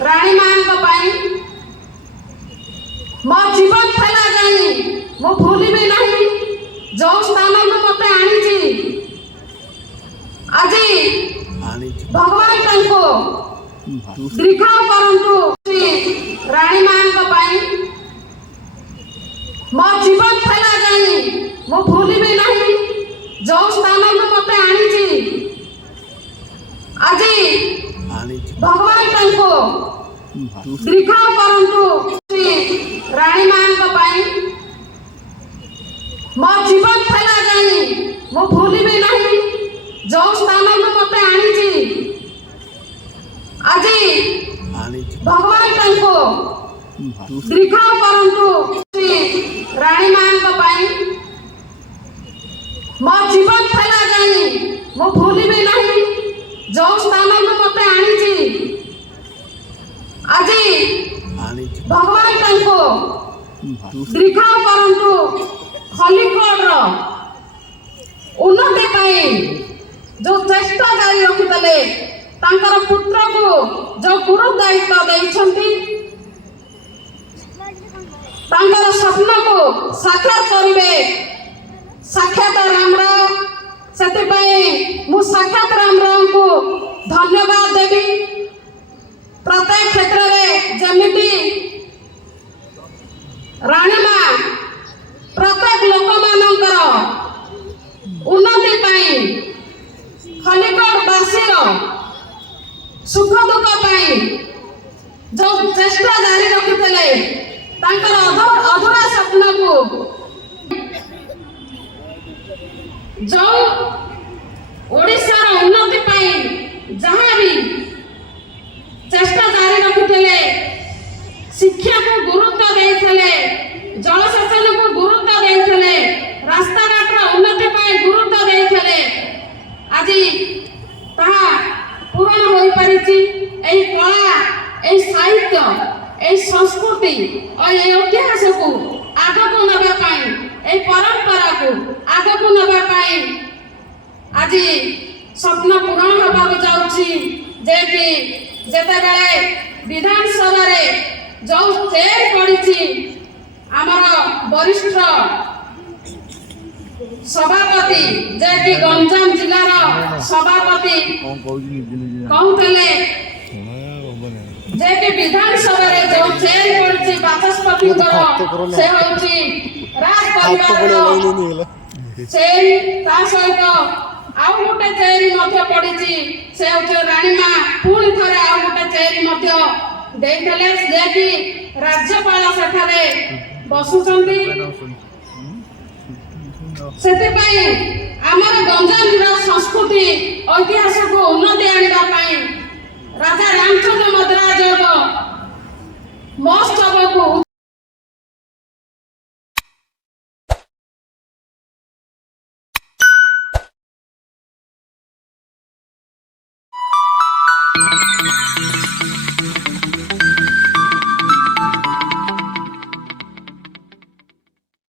राणी मां मो जीवन थला जानी मो भूलिबे नहीं जो स्थान को मते आनी आज भगवान तंको दीर्घा करंतु राणी मां मो जीवन थला जानी मो भूलिबे नहीं जो स्थान को मते आनी आज भगवान तंको दीर्घा करंतु राणी मां मो जीवन थला जानी मो भूलिबे नहीं जो स्थान को मते आनी आज भगवान तंको दीर्घा करंतु राणी मां मो जीवन थला जानी मो भूलिबे नहीं जो स्थान को मते आनी आज भगवान तंको दीर्घा करंतु खलिकोट उन्नति पाई जो चेष्टा जारी रखिते तांकर पुत्र को जो गुरु दायित्व देइछंती तांकर स्वप्न को साकार करिवे साक्षात रामराव से मु साक्षात रामराव को धन्यवाद देवी प्रत्येक क्षेत्र में जमिति राणी मां प्रत्येक लोक मानकर उन्नति पाई खलिकोट वासीर सुख दुख पाई जो चेष्टा जारी रखिते तांकर अधूरा स्वप्न को जो ओडिशा उन्नति पाई जहाँ भी चेष्टा जारी रखिते शिक्षा को गुरुत्व देइथिले जलसेचन को गुरुत्व देइथिले रास्ता घाट उन्नति पाई गुरुत्व देइथिले आज ताहा पूर्ण होई परिछि एई कला एई साहित्य एई संस्कृति और एई इतिहास को आगे को नबा पाई एई परंपरा को आगे को नबा पाई आज स्वप्न पूर्ण होबाक जाउछि जे कि जेते बेले विधानसभा रे जो चेयर पड़ी आमर वरिष्ठ सभापति जे कि गंजाम जिलार सभापति कहते जे कि विधानसभा रे जो चेयर पड़ी बाचस्पति से होची राज परिवार चेयर ता सहित आउ गोटे चेयर मध्य पड़ी से होची राणी मां पुणी थरे आउ गोटे चेयर मध्य देइथले जे कि राज्यपाल सेठारे बसुचंती सेते पई हमर गंजाम जिला संस्कृति इतिहास को उन्नति आनिबा पई राजा रामचंद्र मद्राज मस्त